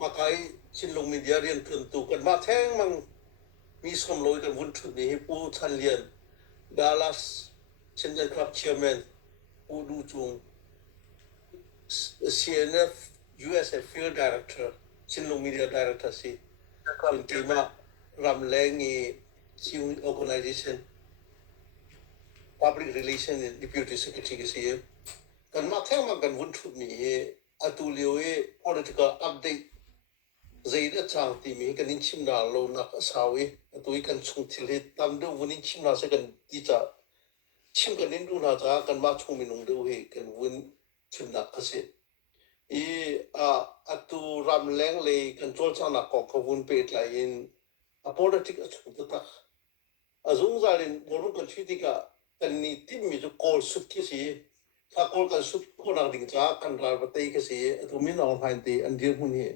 มาไกชินลงมีเดียเรียนถึงตูกันมาแท่งมังมีสมรอยกันวุ่นทุนนี้ผู้ทันเรียนดัลลัสเช่นกันครับเชียร์แมนผู้ดูจง CNF USA Field Director ชินลงมีเดีย Director สิเป็นทีมารำแรงงี้ชิว Organization Public Relation Deputy Secretary ก็สิกันมาแท่งมังกันวุ่นทุนนี้อัตุเลียวpolitical update Zaida chang ti mi kan in chim na lo na sawi tu i kan chung thil he tam do wun in chim na se kan ti cha chim kan in du na cha kan ma chung mi nong do he kan wun chim na ka se I atu ram leng le kan chol cha na ko ko wun pe la in a politic a chung ta a zung za len bolun kan chi ti ka kan ni tim mi jo kol sut ki si ka kol kan sut ko na ding cha kan ra ba te ki si tu mi na on hain te an dir hun he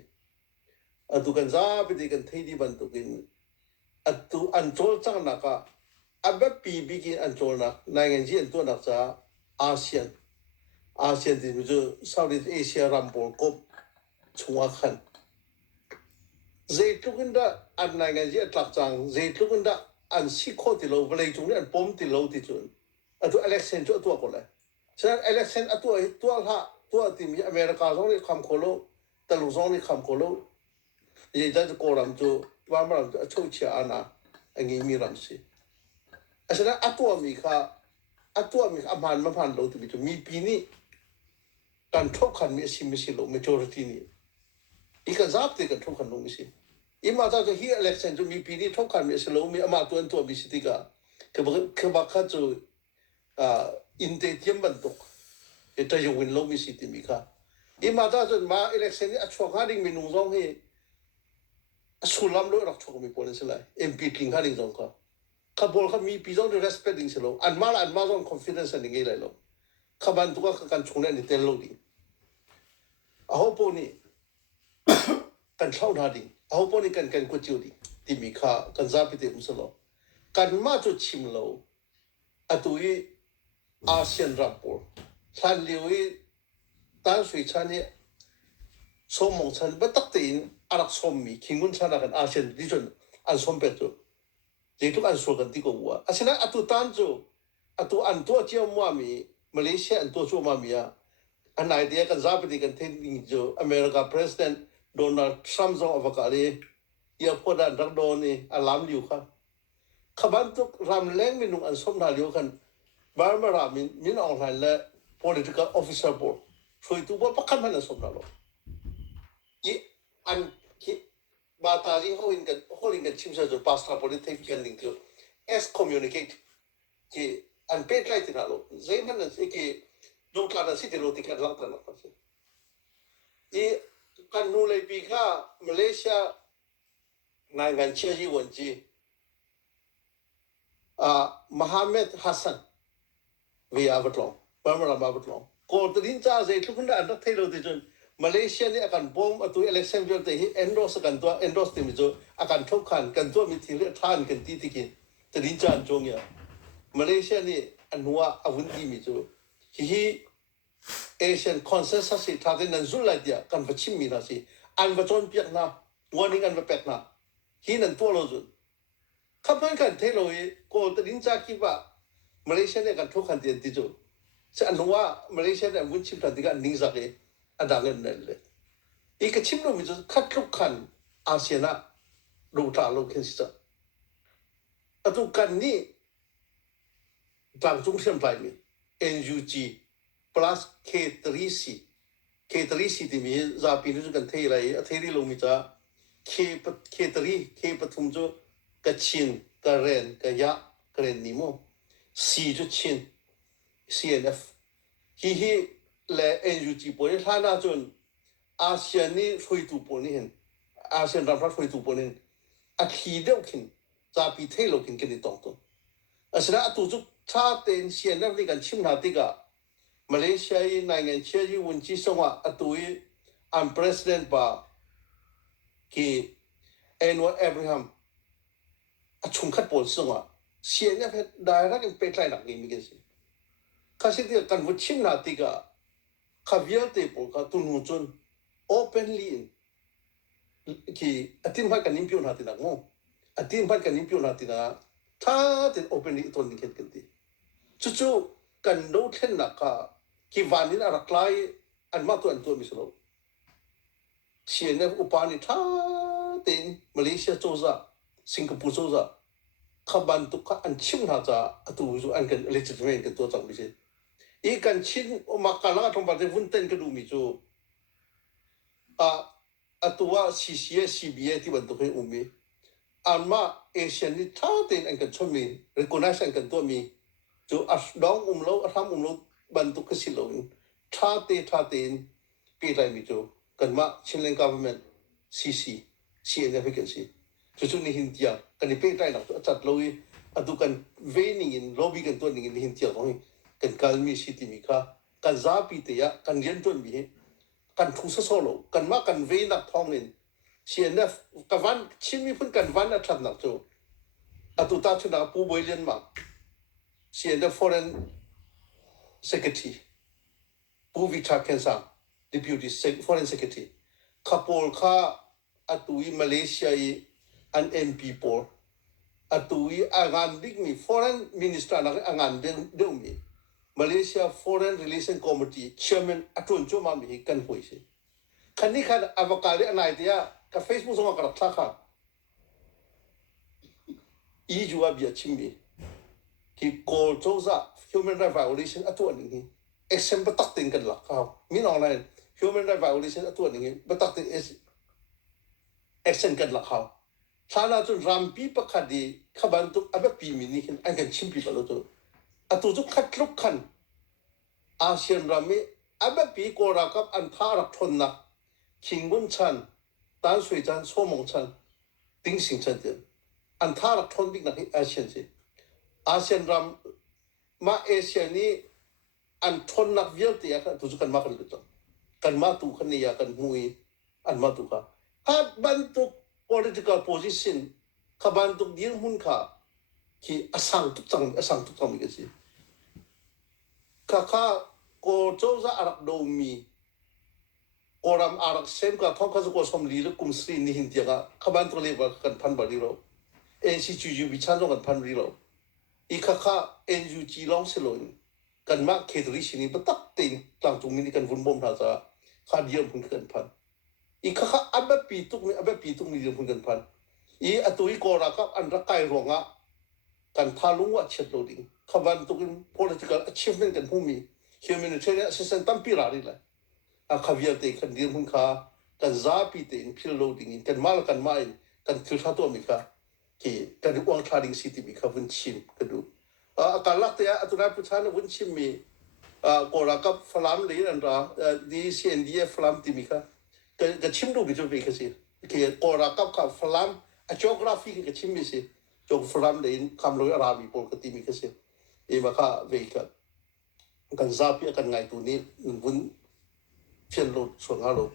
atu kan za bi de kan thei di ban tu kin atu an chol chang na ka aba pi bi ki an chol na nai ngan ji an tu na cha ASEAN di mi zo Southeast Asia ram bol ko chunga khan zai tu kin da an nai ngan ji atlak chang zai tu kin da an si kho ti lo blai chung ni an pom ti lo ti chun atu election chu tu ko la sa election atu tu ha tu ti mi America zong ni kham kholo talu zong ni kham kholo ye da ko ram chu wa ma ram chu chi ana angi mi ram si asana atu mi kha aman ma phan lo ti bi chu mi pi ni kan thok khan mi si lo majority ni I kan zap te kan thok khan lo mi si I ma ta hi election chu mi pi ni thok khan mi si lo mi ama tuan tu mi si ti ka ke ba kha chu in te tiam ban tok e ta yo win lo mi si ti mi kha I ma ta chu ma election ni a chwa kha ding mi nung zong he sulam lo rak chok mi polin sila MP king ha ding zong ka kabol ka mi pi zong respect ding silo an ma zong confidence ding ei lai lo kaban tu ka kan chung ni tel lo ding a ho po ni kan thau na ding a ho po ni kan ko chiu ding ti mi kha kan za pi te mu silo kan ma chu chim lo atui ASEAN rapport than liu I tan sui chan ni so mong chan ba tak te in arak som mi kingun chana kan ASEAN region an som pe chu je tu an so kan ti ko wa asina atu tan chu atu an to chiao mo mi Malaysia an to chu ma mi ya an idea kan za pi kan ten ding jo America President Donald Trump zo avakari ya poda dak do ni alam liu kha khaban tu ram leng mi nung an som na liu kan Barbara min online le political officer board soi tu bo pakhan man som na lo I an ki ba ta ji ho in kan chim sa jo pastor politics kan ding tu as communicate ki an pe lai ti na lo zai man se ki dong ka na si ti lo ti kan lang ta na pa se I kan nu le pi kha Malaysia nai gan che ji won ji Mohammed Hassan we avatlong Barbara avatlong ko tin cha zai tu kun da an thai lo ti chun Malaysia ni akan bom atu election bill te hi endorse ti mi jo akan thok khan kan to mi thi le than kan ti ki tin cha an chong ya Malaysia ni anwa avun ti mi jo hi Asian consensus si tha den zul la dia kan vachim mi na si an va chon piak na warning an va pek na hi nan to lo zu khapan kan the lo I ko tin cha ki ba Malaysia ni kan thok khan ti jo sa anwa Malaysia ni avun chim ta ti ka ning sa ke adangan nelle I ka chim lo mi jo khat luk khan ASEAN na lo ta lo ken si atu kan ni tang chung sem pai mi NUG plus K3C ti mi za pi nu kan thei lai a thei ri lo mi cha K3 K pathum jo ka chin ka ren ka ya ka ren ni mo C jo chin CNF hi le NUG po ni thana chun ASEAN ni hroi tu po ni hen ASEAN ram hroi tu po ni a thi deuh khin cha pi thei lo khin ke ni tong to asina atu chu tha ten CNF ni kan chim na ti ka Malaysia I nai ngan che ji wun chi songa atu I am president ba ki Anwar Abraham a chung khat pol songa CNF direct in pe tlai nak ni mi ke si kasi ti kan vu chim na ti ka khavial te po ka tu nu chun openly in ki atin bhat kan impion hatina ngo atin bhat kan impion hatina tha ten openly ton ni khet kanti chu kan do thlen na ka ki vanin araklai an ma to an to mislo cnf upani tha ten malaysia choza singapore choza khaban tu ka an chim na cha atu ju an kan legitimate kan to chang bi se I kan chin makala thong ba de vun ten ka du mi chu atua CCA CBA ti ban to he umi anma Asian ni tha ten an kan chomi recognize an kan to mi chu as dong lo atham lo ban to ka silo tha ten pi lai mi chu kan ma chinlen government CC CNF vacancy chu ni hintia kan ni pe tai na chat lo I adu kan vening in lobby kan to ni hintia ong kan kalmi city mi kha kan za pi te ya kan yen ton mi kan thu sa solo kan ma kan ve nak thong in CNF ka van chin mi phun kan van a that nak chu atu ta chuna pu boilian ma CNF foreign secretary pu vicha kensa deputy foreign secretary kapol kha atui malaysia I an MP por atui angan big mi foreign minister nak angan de mi Malaysia Foreign Relation Committee Chairman atun chu ma mi kan hoi se khani khan avakale anai dia ka Facebook songa ka rakha kha I juwa bia chimbi ki kol choza human rights violation atu ani exam batak tin kan lakha min online human rights violation atu ani batak tin is action kan lakha thana chu rampi pakhadi khaban tu aba pi mi ni an kan chimpi balo tu atu chu khatluk khan ASEAN rami aba pi ko rakap an tharak thon na kingun chan tan sui chan somong chan ting sing chan de an tharak thon dik na ASEAN se ASEAN ram ma ASEAN ni an thon nak vial te ya tu chu kan ma kan ma tu khan ni ya kan hui an ma tu ka ban tu political position khaban tu dir hun kha ki asang tu chang mi ke si kaka ko choza arak do mi koram arak sem ka thong ka ko som li le kum sri ni hin tia ka khaban to le ba kan phan ba ri ro NCGU bi chan jong kan phan ri ro I kaka NU ji long se lo kan ma khedri sini ba tak tin tlang tung mi ni kan vun bom tha cha kha diam phun kan phan I kaka aba pi tuk mi diam phun kan phan I atui ko ra ka an ra kai ronga kan thalung wa chet lo ding khaban tukin political achievement kan humi humanitarian assistance tampi la ri la a khavia te kan dir hun kha kan za pi te in phil lo ding kan mal kan mai kan thil tha to mi kha ki kan wang thading city mi kha vun chim ka du a kalak te atuna pu chan vun chim mi ko ra ka flam le an ra di CNDF flam ti mi kha ka chim du bi jo be ka si ki ko ra ka flam a geography ka chim mi si jog flam le in kam lo arabi por ka ti mi ka si e ma kha ve ka kan za pi kan ngai tu ni vun phian lo chuang ha lo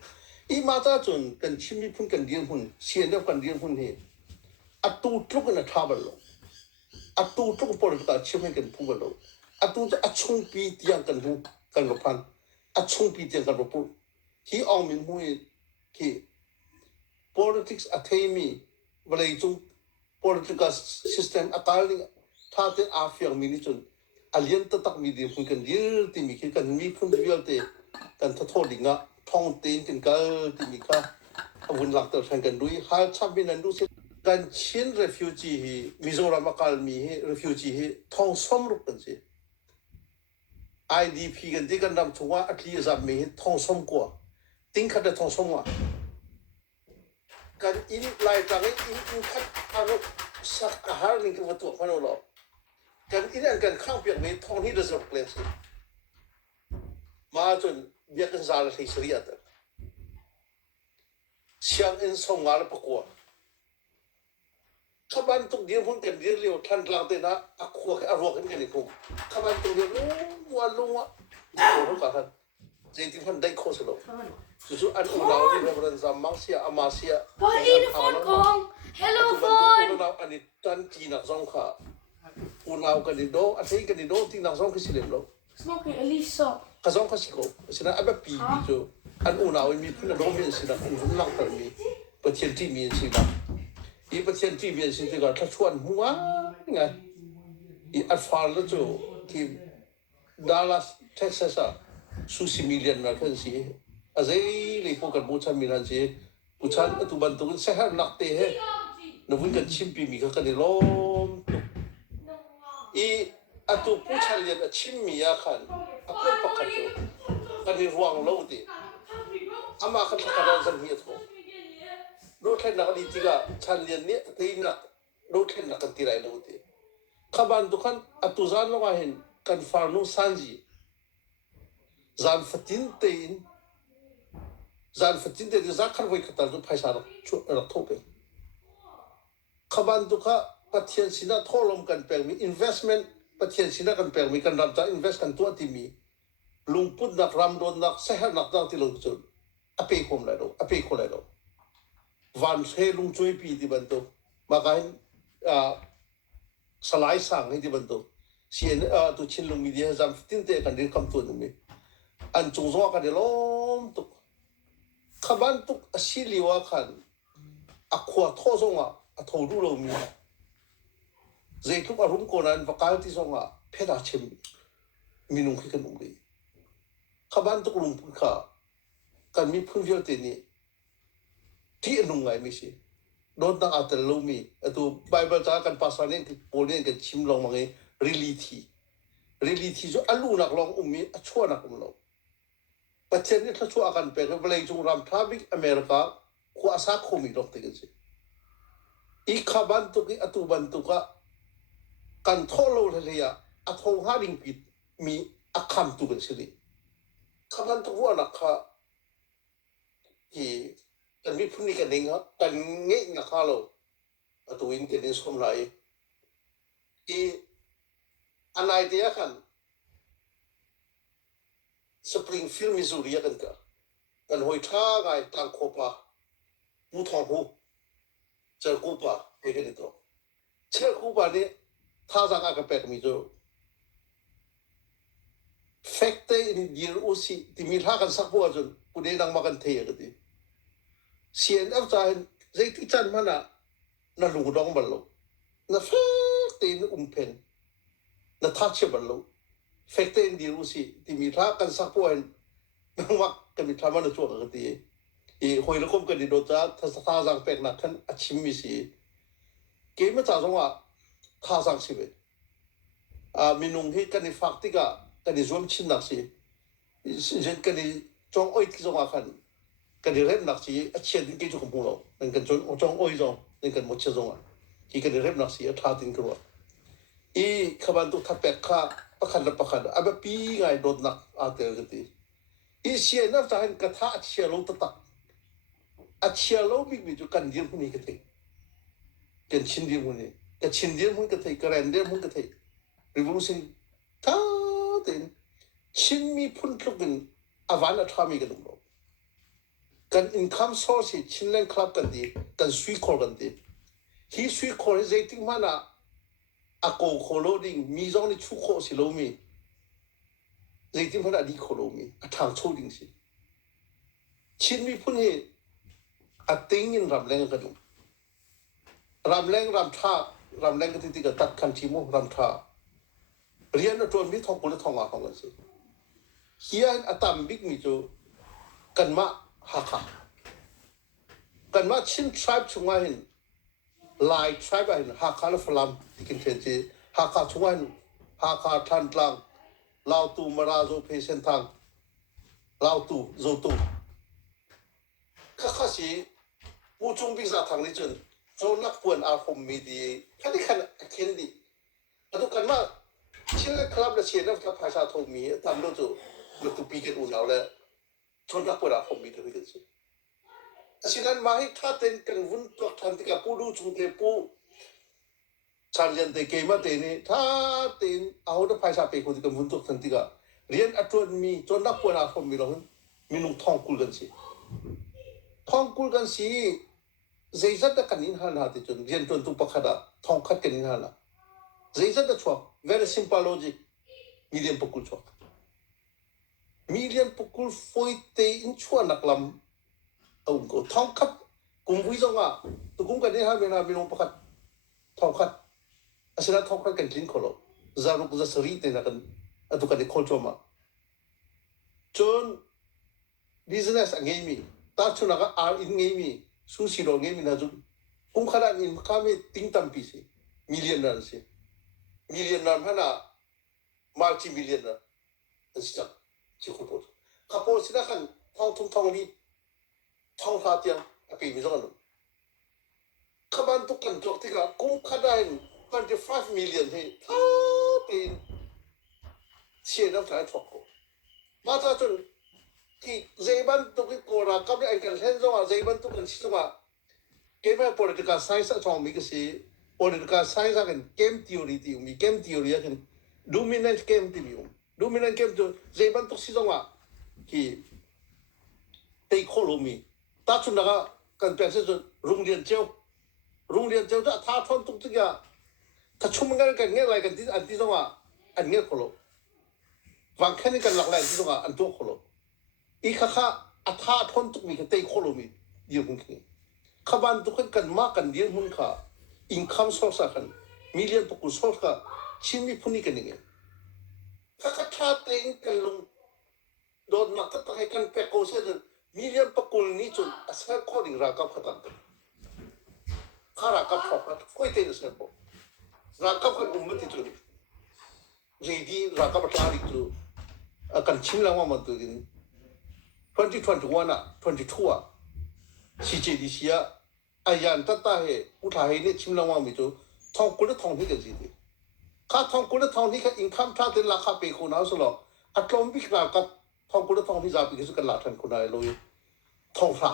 I ma ta chun kan chim mi phun kan dien hun CNF kan dien hun he atu tluk na tha ba lo atu tluk por ka chim kan phu ba lo atu achung pi tiang kan hu kan lo phan achung pi tiang kan lo pu hi ong min hu ki politics athemi balai chung political system akali tha te afiang mini chun alien ta tak mi de phun kan dir ti mi ki kan mi phun vial te kan tha thodinga thong tin tin kal ti mi kha awun lak ta san kan dui ha chabin an du se kan chin refugee hi Mizoram akal mi hi refugee hi thong som ru kan se IDP kan ti kan dam chunga atli zam mi hi thong som ko ting kha da thong som wa kan in lai ta in khat aro sak har ning ka tu phano lo kan in an kan khang piak me thong hi reserve place ma chun bia kan zal thei sria ta siang in song ngal pa ko khaban tuk dir hun kan dir leo than tlang te na akhu ka ro kan ni ko khaban tuk dir lu wa ko ka han jeng ti han dai kho se lo su an u lao ni ran zam mang sia amasia Poi in phone kong. Hello phone. u lao an ni tan ti na zong kha u lao kan ni do a sei kan ni do ti na zong ka silem lo Smoking Elisa. ka zong ka siko sina aba pi bi jo an u lao mi phun do mi sina an vun lang tar mi ประเทศที่มีสินะอีประเทศที่มีสิที่ก็ถ้าชวนหัวไงอีอัลฟาแล้วจู่ที่ดัลลัสเท็กซัสอะสูสิมิลเลนนะกันสิอาศัยเลยพวกกันบูชามิลันสิบูชาตุบันตุกันเสียนักเตะนวุ่นกันชิมปีมีกันเลยล้มอีอัตุบูชาเลียนชิมมีอาคันอักเป็นปากกันอยู่กันในรวงโลดีอามาคันทักการสันเฮียทงรู้แค่นักดีที่ก็ชันเลียนเนี่ยที่นักรู้แค่นักกันที่ไรโลดีข้าบ้านทุกคนอัตุจานว่าเห็นกันฟานุสันจีจานฟัตินเตนจานฟัตินเตนจะขัดไว้ขัดตัวภายสารช่วยรับทุกข์ข้าบ้านทุกคนปัจจัยสินะทอลมกันเปลี่ยนมี investment ปัจจัยสินะกันเปลี่ยนมีกันรับจาก invest กันตัวที่มีลุงพูดนักรำโดนนักเสียนักนักที่เราจุดอภิคมเลยเราอภิคมเลยเราวันเฮลุงช่วยปีที่บรรทุกมากันสลายสั่งให้ที่บรรทุกเสียนตัวชินลุงมีเดียจำทิ้งเตะกันเรื่องคำตัวนี้อันจงว่ากันเดี๋ยวล้มตุกขบันตุกสิลิวะกันอักขวาท่อส่งอ่ะท่อรูเรามีเจ้าทุกอารมณ์คนนั้นว่าการที่ส่งอ่ะเพดาเชมมีนุ่งขึ้นนุ่งดีขบันตุกลุงพูดค่ะกันมีพื้นที่ที่นี่ที่นุ่งไงไม่ใช่โดนตั้งอัตโลมีตัวไบเบิลจ้ากันภาษาเนี่ยที่โปรเนี่ยกันชิมลองมาไงreality जो अलू नक लोग उम्मी अच्छो नक उम लोग बच्चे ने अच्छो आकन पे के बले जो राम ट्राफिक अमेरिका को आशा खोमी लोग तेरे से एक खबर तो की अतुबन तो का कंट्रोल हो लिया अथों हारिंग पिट मी अखम तोกันสิखबर तो वो नक का किกันมีพุ่นนี่กันเองครับกันเงี้ยนักข่าวเราตัวอินกันเองสมไรที่อันไหนเดียกันสปริงฟิลด์มิสซูรีกันกันหอยท่าไงต่างโคปามูทองหูเจอคูปาเฮกันตัวเจอคูปาเนี่ยท่าจังอากาศเป็นมิจูเฟกเตอร์ในยีรูซีที่มีท่ากันสักบัวจนกูได้ดังมากันเทียกันดีเสียนอัฟจานใจที่จันมันน่ะนั่นลุงร้องบอลลูนั่นเฟกเตอร์อุ้มเพนนั่นทัชเชบอลลูเฟกเตอร์ในยีรูซีที่มีท่ากันสักบัวนังวักกันมีท่ามันช่วยกันดีอีหอยละคมกันดีโดจ้าท่าท่าจังเป็นนักขันอัจฉริยะเกมมันจะจังว่าท่าจังสิเวมีนุ่งที่กันในฟักติกากันในรวมชินนักสิเช่นกันในจงอ้อยที่จงอาคันกันในเริ่มนักสิเชียร์ดิ้งจุกมุงเรานั่นกันจงอ้อยจงนั่นกันหมดเชื่อจงอ่ะที่กันในเริ่มนักสิท่าดิ้งกลัวอีขบันตุทับเป็กข้าประคันละประคันอาแบบปีไงโดนนักอาเตอร์กันดีอีเชียร์นับจากเห็นกระทะเชียร์ลงตะตักเชียร์ลงมีจุกันเดียร์พวกนี้กันทีกันชินเดียร์พวกนี้กันชินเดียร์พวกนี้กันทีกันแรนเดียร์พวกนี้กันทีrevolution ท่าเต็นชินมีพุ่นทุกคนอาวันอัฐามีกันตรงกัน income source ชินเล่นคลับกันดีกันสวีคอร์กันดีฮีสวีคอร์เรติ้งมันอ่ะอากูโคโลดิ้งมีจงนี่ชุกโคสิโลมีเรติ้งมันอ่ะดีโคโลมีทางโชดิ้งสิชินมีพุ่นเฮอาติ้งยินรำแรงกันดูรำแรงรำท่ารำแรงกันที่กันตัดคันทิโมรำท่าเรียนตัวมีทองกุลทองอาของกันสิเฮียนอัตามบิ๊กมีจูกันมาฮักกันมาชินทริปช่วงวันไลท์ทริปวันฮักฮัลฟลามที่กินเทนจีฮักช่วงวันฮักทันตรังลาวตูมาราโจเพเซนทังลาวตูโจตูข้าสิผู้ชมพิจารณาทางนี้จนโจนักปวนอาคมมีดีแค่นี้แค่เข็นดีแล้วกันมาชิลล์คลับและเชียร์นักภาษาทงมีทำด้วยจู่มันตุปีกันอุ่นเอาแล้วชนนักปราบผมมีด้วยกันสิฉะนั้นมาให้ท่าเต้นกันวุ่นตัวทันที่กับผู้ดูชุมเทปูชาเลียนเตเกมาเตนี่ท่าเต้นเอาแต่ภาษาไปคนที่กันวุ่นตัวทันที่กับเรียนอัตวนมีชนนักปราบผมมีเรามีนุ่งทองกุลกันสิทองกุลกันสิใจจัดกันนินหานาที่จนเรียนจนตุปขัดทองขัดกันนินหานาใจจัดชัว very simple logic million pukul chok million pukul foi te in chua nak lam au ko thong kap กุมวิจงอ่ะตุกุมกันนี่ฮะมีน้องประคัดทองคัดอาศัยทองคัดกันจริงคนละจารุกจะสรีเตนักันตุกันเด็กคนจอมาจน business อันนี้มีตาชุนักอาร์อินนี้มีสุสิโรนี้มีนะจุกุมขนาดนี้ข้ามีติ้งตั้มปีสิmillionaireสิmillionaireฮะนะmulti millionaire สิจ้ะที่คุณพูดข้าพูดสินะคันทองทุ่งทองนี้ทองฟ้าเตียงปีมีสองอันข้าบ้านทุกคนจบที่ก็กุมขนาด25 million ที่ท่าเป็นเชียร์น้ำตาช็อกมาถ้าจนที่เจ็บันทุกคนโกรากับไอ้กันเห็นจังว่าเจ็บันทุกคนชิดว่าเกมเป็น political science ช่องมีก็สิ political science กัน game theory ที่มี game theory กัน dominant game ที่มี dominant game 就เจ็บันทุกชิดจังว่าที่ไอ้คนรู้มีตาชุนนักกันเป็นเช่นโรงเรียนเจ้าจะท่าทอนทุกอย่างถ้าชุ่มกันกันเงี้ยอะไรกันที่อันที่จังว่าอันเงี้ยคนละวางแค่นี้กันหลักแหล่งที่จังว่าอันตัวคนละอีกข้าอัฐาทนทุกมีกันเตะคนละมีเดียวกันนี้ข้าบ้านทุกคนกันมากกันเดียวหุ่นข้าอินคัมโซร์สกันมิเลียนตุกุโซร์ข้าชิมีพุ่นี่กันยังไงข้าชาติเองกันลงโดนนักตั้งให้กันเป็กโกเซนมิเลียนปกุลนี้จนอาศัยคนอิงรักกับขัดกันข้ารักกับเขาคุยเตนเสนอรักกับกันอุมติจุดjadi raka berlari itu akan cimlang wa mantu gini 2021 22 CJDC ayan tata he utha he ne cimlang wa mi tu thong kul thong hi kan si ti kha thong kul thong hi ka income tha te la kha pe ko na so lo atlom bi ka ka thong kul thong hi za bi su kan la than ko na lo yi thong pha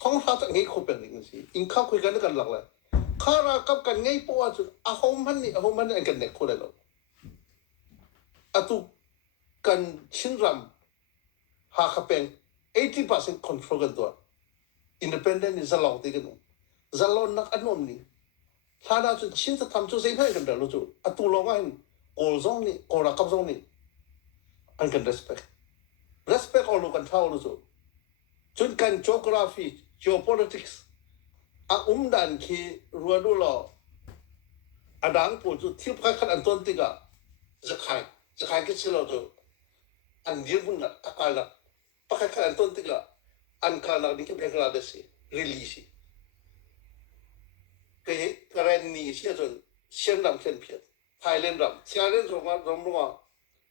ta ngai ko pen ni si income ko kan kan lak la kha ra kap kan ngai po a chu a hom han ni an kan ne ko le lo atu kan chinram ha khapeng 80% control kan to independent is along te kan zalon nak anom ni thana chu chin sa tham chu sei phai kan da lo chu atu lo nga kol zong ni kol rakap zong ni an kan respect all lo kan thau lo chu chun kan geography geopolitics a dan ki ruadu lo adang po chu thil kha khan an ton ti ga zakai ke silo tu an dia pun nak akala pakai kan ton tiga an kana ni ke Bangladesh release ke karen ni sia tu sian ram ken phet Thailand ram Thailand rom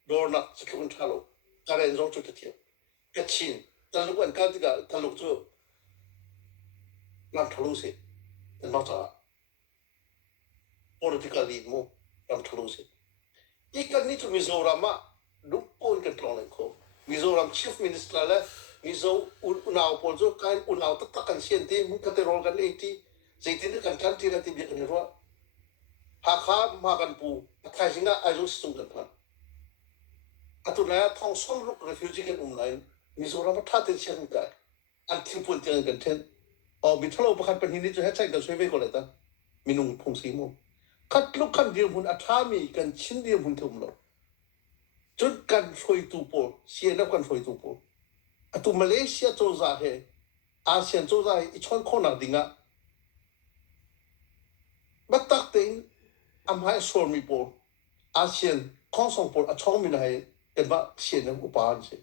dor nak sekun thalo karen zong chu ti ke chin ta lu kan ka tiga ta lu chu lam thalo se ma ta politically mo lam thalo se ikan ni tu Mizoram dukun kan pelong ko Mizoram chief minister la Mizo unau polzo kan unau tak siente mun kate rol kan 80 zaitin kan kan tira ti bi kan ro ha kha ma kan pu thai singa ajo sung kan phan atuna thong som ruk refugee kan umlain Mizoram tha te chen ka an thipun tiang kan ten o mi thlo pakhan pan hini chu hachai kan sweve ko la ta minung phung si moคัดลูกคันเดียวหุ่นอัฐามีกันชิ้นเดียวหุ่นทุ่มเราจนกันช่วยตูโปเสียนับกันช่วยตูโปอะตูมาเลเซียโจซาเฮอาเซียนโจซาเฮอีชอนคนหนักดิ่งอ่ะบัดตักติงอัมไฮโซลมีโปอาเซียนข้องสองโปอะช่องมีไหนกันว่าเสียนับอุปาอันเสีย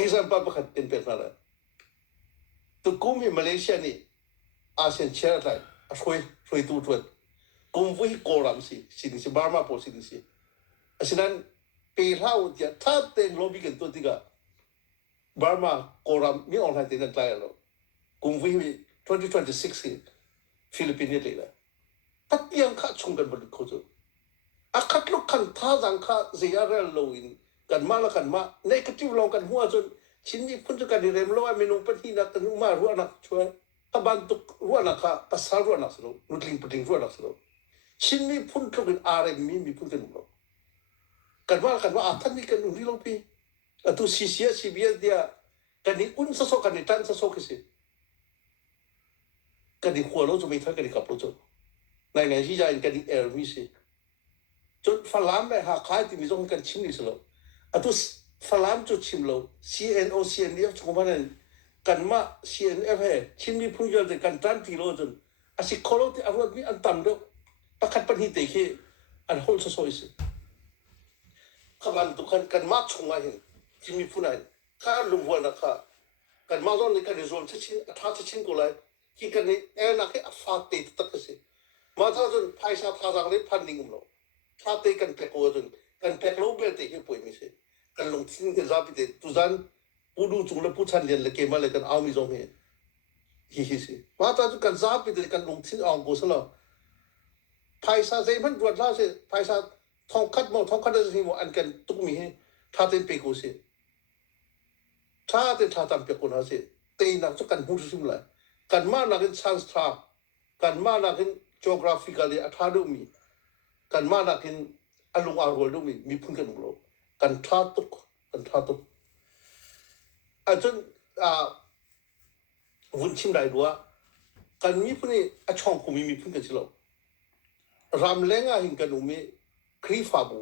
example ประคันเป็นอะไรตุกุมีมาเลเซียนี่อาเซียนเชื่ออะไรช่วยตูจวนกุมวิโกรัมสิสิ่งที่บาร์มาโพสิ่งที่ฉะนั้นปีเท่าจะถ้าเต็งโลบิกันตัวที่ก็บาร์มาโกรัมมีออนไลน์ติดกันไกลแล้วกุมวิ2026ฟิลิปปินส์เลยละถ้าเพียงข้าชงกันบริโภคอาคัดลูกขันท่าจังข้าเสียเรื่องโลอินกันมาละกันมาในกติลองกันหัวจนชิ้นนี้พุ่งจะกันเรียมโลว่าเมนูปฏินักกันมารัวนักช่วยถ้าบ้านตุกรัวนักข้าภาษารัวนักสโลนุดลิงปฏิรัวนักสโลชิ้นนี้พุ่งทุกคนอะไรมีพุ่งกันหมดกันว่าท่านนี่กันอุ่นที่เราพี่ตัวCBSเดียกันนี่อุ่นสักกันนี่ตั้งสักกี่สิกันนี่หัวเราจะไม่ทันกันนี่กับเราจะในที่ใจกันนี่มีสิจนฝรั่งไปหาขายที่มีส่งกันชิมนี่สิเราตัวฝรั่งจุดชิมเราCNO ชงมัน กันมา CNF เฮชิมมีพุ่งยอดแต่กันตันทีโรจนอาศัยโคโลที่อารมณ์มีอันต่ำเดียวประคัดปัญหาเด็กที่อันโหดสวยสิขบันตุกันกันมาชงไงเห็นชิมมีพุ่งไหนข้าลุงวัวนะคะกันมาตอนนี้กันรีโซลชิ้นท้าชิ้นกูเลยที่กันนี้นักให้ฟาติตักสิมาถ้าจนภายชาท้าจังเลยพันดิ่งเราถ้าเตะกันเปกโอจนกันเปกโลเบลเตะให้ป่วยไม่ใช่กันลงทิ้งกันราบิเตตุจันปูดูจุงเลยผู้ชันเรียนเลยเกมาเลยกันเอามีจงเห็นฮิสิมาถ้าจนกันราบิเตกันลงทิ้งอ่างกูซะแล้วภายชาเซมันตรวจล่าสิภายชาทองคัดมอทองคัดได้สิมอันกันตุกมีให้ถ้าเต็มเปกูสิถ้าเต็มถ้าตามเปกูนะสิเตยนักจะกันหูสิมเลยกันมานักชันส์ทากันมานักgeographically อัฐาดูมีกันมานักอารมณ์อารมณ์ดูมีพุ่งกันหมดกันท้าตุกอาจารย์วุ่นชิมได้ด้วยกันมีพุ่งนี่ช่องคุมีพุ่งกันสิโลรำแรงหิงกันดูมีครีฟาบู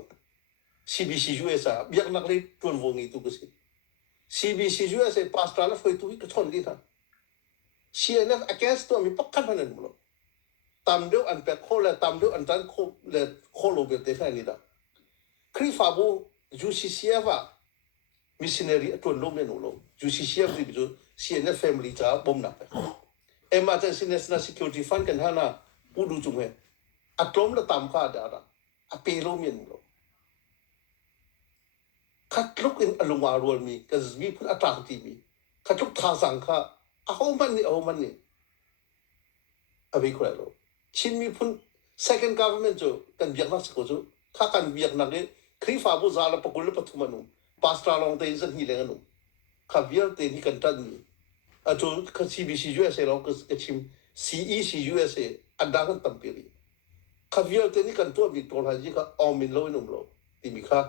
CBC-USA เบียกนักเลยตัววงอีตุกสิ CBC-USA พาสตาร์ลฟอยตุยก็ชนดีนะ CNF against ตัวมีปักกันพันนั่นหมดตามเดียวอันเป็ดโคเลยตามเดียวอันจันโคเลยโคโลเบลเตฟนี่ดาครีฟาบู UCCF มิชชันนารีตัวลมเนี่ยหนูลม UCCF ที่เป็น CNF family จ้าบ่มนับไปEmergency National Security Fund กันฮะนะพูดดูจุงเหรออัตรมละตามข้าเดาระอเปโลเมียนหนูขัดลุกอินอารมณ์อารมณ์มีก็จะมีพุ่งอัตราที่มีขัดลุกท่าสังข้าเอามันนี่เอาไปคุยแล้วชิมมีพุ่ง second government จูกันเบียกนักสกุลจูถ้ากันเบียกนักเนี่ยครีฟาบูซาลปะกุลปะทุมานุพาสตราลองเตยสันฮีเลงนุข้าเบียกเตยนี่กันตันนี่จูก็ CBC-USA เราก็ชิม CEC-USA อันดังกันตั้มเปรีข้าเบียกเตยนี่กันตัววิกตอร์ฮันจีก็เอามินโลยนุ่มโลที่มีข้า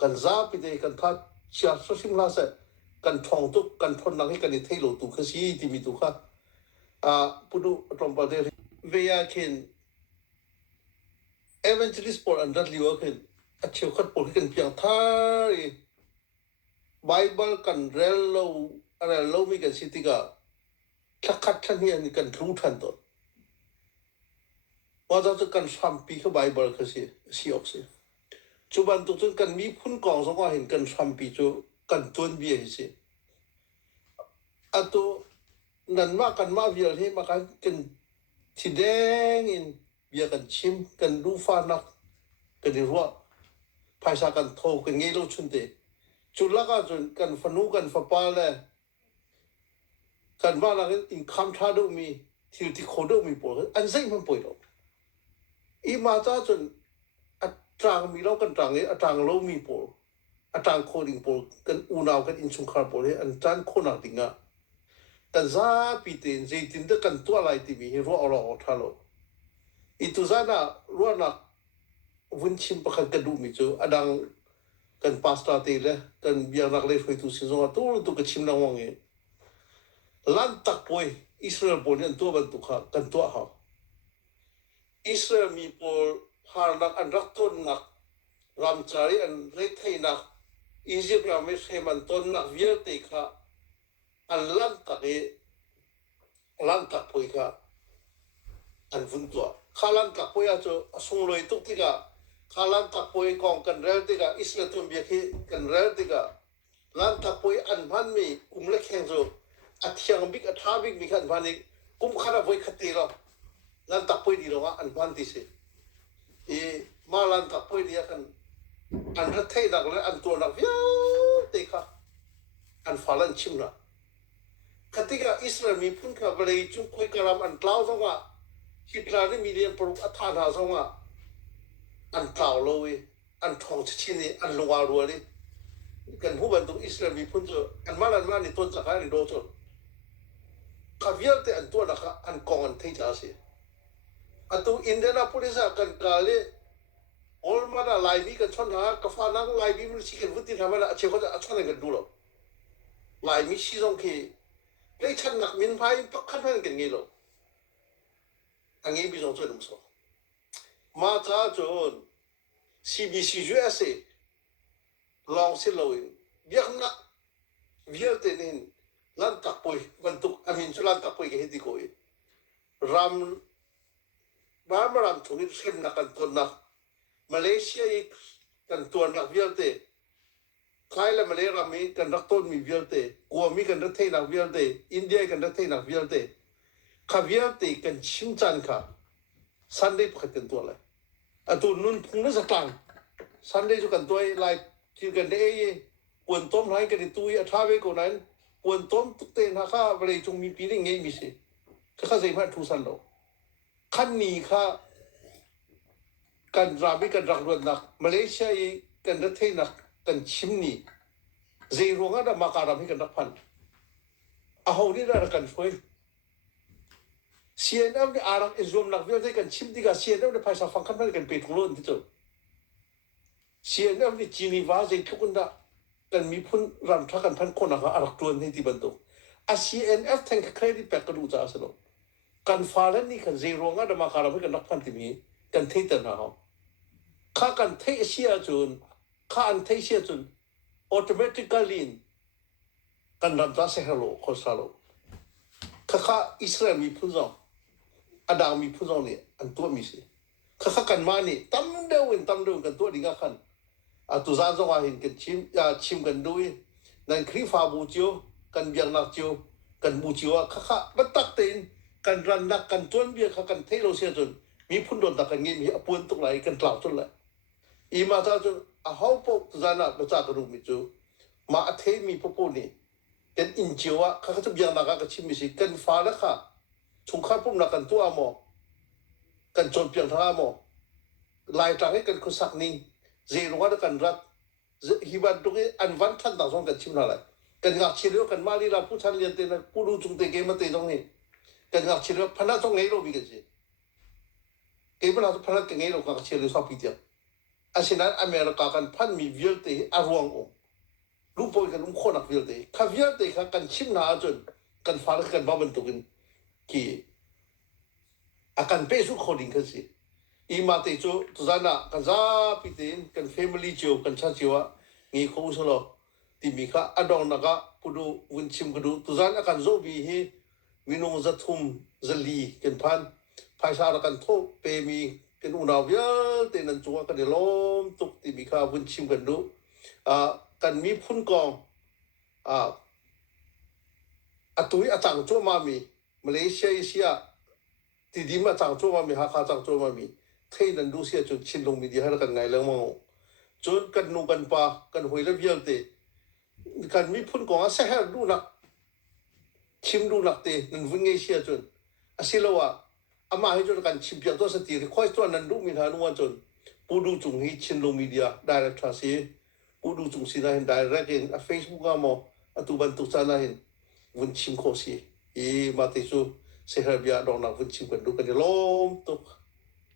กันซาปิเตยกันทัดเชียร์สุชิมลาเซกันทองตุกกันทนนักให้กันในเทโลตุคือซีที่มีตุข้าพูดดูตรงประเด็นเวียคินevangelist ปอลอันดับลิวคินอาเชียวขัดปอลให้กันเพียงท่าไบเบิลกันเรลโลอะไรโลมีกันสิติกาทักขัดทันเฮียนี่กันรู้ทันตัวว่าจะกันสามปีเขาไบเบิลคือสิออกสิจุบันตุกจนกันมีพุ่นกองสองว่าเห็นกันสามปีจูกันต้นเบียสิตัวนั่นมากันมาเบียร์ที่มากันที่แดงอินเบียกันชิมกันรูฟ้านักกันดีรัวภายชากันโทกันเงี้ยเราชุนเตจุดละก็จนกันฟนูกันฟ้าปาเลยกันว่าเราอินคำท่าดูมีที่โคดูมีปวดอันเซ็งมันปวดหรอกอีมาจ้าจนอัตรางมีเรากันตรางนี้อัตรางเรามีปวดอัตรางโคดิ้งปวดกันอูนาวกันอินชุงคาร์ปวดอันจันโคนักดิ้งอ่ะแต่ซาปีเตนใจตินเด็กกันตัวอะไรที่มีรัวอรอทัลโลอีตุซานะรัวนักวันชิมประคันกันดูมิจูอดังกันพาสตาเตเลกันเบียร์นักเล่ฟตุซิซงตัวตุกชิมนังวังเงลันตักป่วยอิสราเอลปนยันตัวบันตุกะกันตัวเขาอิสราเอลมีปอลฮานักอันรักต้นนักรำจารีอันเรทให้นักอียิปต์รามิสเฮมันต้นนักเวียร์เตค่ะอันลันตักป่วยค่ะอันฟุ้งตัวข้าลันตักป่วยอาจจะส่งเลยตุกติกาข้าลันตักป่วยกองกันเร็วติกาอิสราเอลตัวเบียร์กันเร็วติกาลันตักป่วยอันพันมีกุมเล็กแข็งโจอัฐยังบิ๊กอัฐาบิ๊กมีขันพันนี้กุมขาราป่วยขัดตีเราลันตักป่วยดีเราว่าอันพันที่สิมาลันตักป่วยดีกันอันรัฐไทยนักเลยอันตัวนักเวียร์ติกาอันฟ้าลันชิมนะketika Israel mipun ka balai chung koi karam an tlau zonga hitler ni million por athan ha zonga an tlau lowe an thong chini an luwa ruwa kan hu ban tu Israel mipun jo an malan ma ni ton chaka ni do cho kavial te an to na ka an kong an thei ja se atu Indianapolis kan kale all mana lai bi kan chon ha ka fa nang lai bi mi chicken vuti thamala ache ko a chon kan du lo lai mi si zong keเลยฉันหนักมินพายปักขันพันกันงี้หรออันนี้พี่น้องช่วยดูสิมาจ้าจน CBC-USA ลองสิเราเองเบียกนักเบียกเต็นิน lan takpoy bantuk amin sulan takpoy ke hedi koi ram ram thungin sim na kan ton na Malaysia ik kan tuan nak vialte khai la Malaysia rami kan rak ton mi vialte ko mi kan rak thei nak vialte India kan rak thei nak vialte kha vialte kan chim chan kha Sunday pakhat kan tuan lai atu nun phung na saklang Sunday ju kan tuai lai ki kan de quần tôm hai cái tôi ở tháp với cô này quần tôm tức tên ha kha về chung mi pi đi ngay mi se kha dây mà thu san đâu khăn nì kha kan rabi kan rak ruột nak Malaysia yi kan đất thế nak kan chim nì dây ruộng ada makaram hi kan rak pan à hầu đi ra kan phơi CNN ni arang izom nak vio dây kan chim đi cả CNN ni phải sa phang kan kan pe thong lon ti chu CNN ni Geneva dây thukun daกันมีพุ่นรำทักกันพันคนนะครับอารักตัวนี้ที่บรรทุกอา CNF แทงเครดิตแปกกระดูจ้าสนุกกันฟ้าแล้วนี่กันเซโรงอ่ะเดมาการัให้กันนักพันที่มีกันเทตันนะครับข้ากันเทเชียจนข้าอันเทเชียจน automatically กันรำจ้าเซฮัลโหลโคสาโลข้าอิสราเอลมีพุ่นซองอาดามมีพุ่นซองเนี่ยอันตัวมีสิข้ากันมานี่ตั้มเดียวกันตัวดิ้งกันตุซานจงอาหินกันชิมกันด้วยนั่นครีฟ้าบูจิโอกันเบียงนักจิโอกันบูจิโอข้าบัดตักเต็นกันรันนักกันจวนเบียกันเทโลเซียจนมีพุ่นโดนตักกันเงี้ยมีอปวนตุกไหลกันกล่าวจนเลยอีมาถ้าจนเขาพบตุซานะประจากระดูมิจูมาเทมีพวกนี้กันอินจิโอข้าจะเบียงนักกันชิมมิสิกันฟ้าแล้วข้าชงข้าพุ่มนักกันตัวอมอกันจนเบียงท่าอมอลายทางให้กันคุสักนิ่งเจรวาดกันรักฮิบันตรงนี้อันวันท่านต่างส่งกันชิมอะไรกันงักเชื่อกันมาลีราผู้ชันเรียนเต้นผู้รู้จงเตะเกมมาเตะตรงนี้กันงักเชื่อพนักตรงไหนเราบิกันสิเกมเราพนักกันไงเรางักเชื่อชอบพิจารณาอาเช่นนั้นอเมริกากันพันมีวิลเตะอารวงองรูปโปรยกันลุงคนนักวิลเตะข้าวิลเตะข้ากันชิมนาจนกันฟ้ากันบ้าบรรทุกันกี่อาการเป๊ะสุดคนดิ่งกันสิอีมาเตจูตุจานะกันซาพิตินกันแฟมิลี่จิวกันชาจิวะงี้เขาอุสโลติมีค่ะอดองนักะพุดูวินชิมกดูตุจานะกันโซบีฮีวินงจัตุมจัลลีกันพันภายสารกันโทเปมีกันอุณาวิลเตนันจัวกันเดลมตุกติมีค่ะวินชิมกันดูกันมีพุ่นกองตุยอาจารย์จัวมามีมาเลเซียเอเชียที่ดีมาจางจัวมามีฮาคาจางจัวมามีเทนันดูเสียจนชินลงมีดีให้กันไงแล้วมั้งจนกันนูกันปากันหวยแล้วเยี่ยมเตะกันมีพุ่นกองอาเซียดูนักชิมดูนักเตะนันวิ่งเสียจนอาศิลวะอามาให้จนกันชิมเพียงตัวสติคอยตัวนันดูมีทานุวันจนปูดูจุงให้ชินลงมีดีได้รับทราสีปูดูจุงสินะเห็นได้รับเห็นเฟซบุ๊กอ่ะมั้งตุบันตุจานะเห็นวันชิมโคสีมาเตจูเสียเบียดองนักวันชิมกันดูกันล้มตุก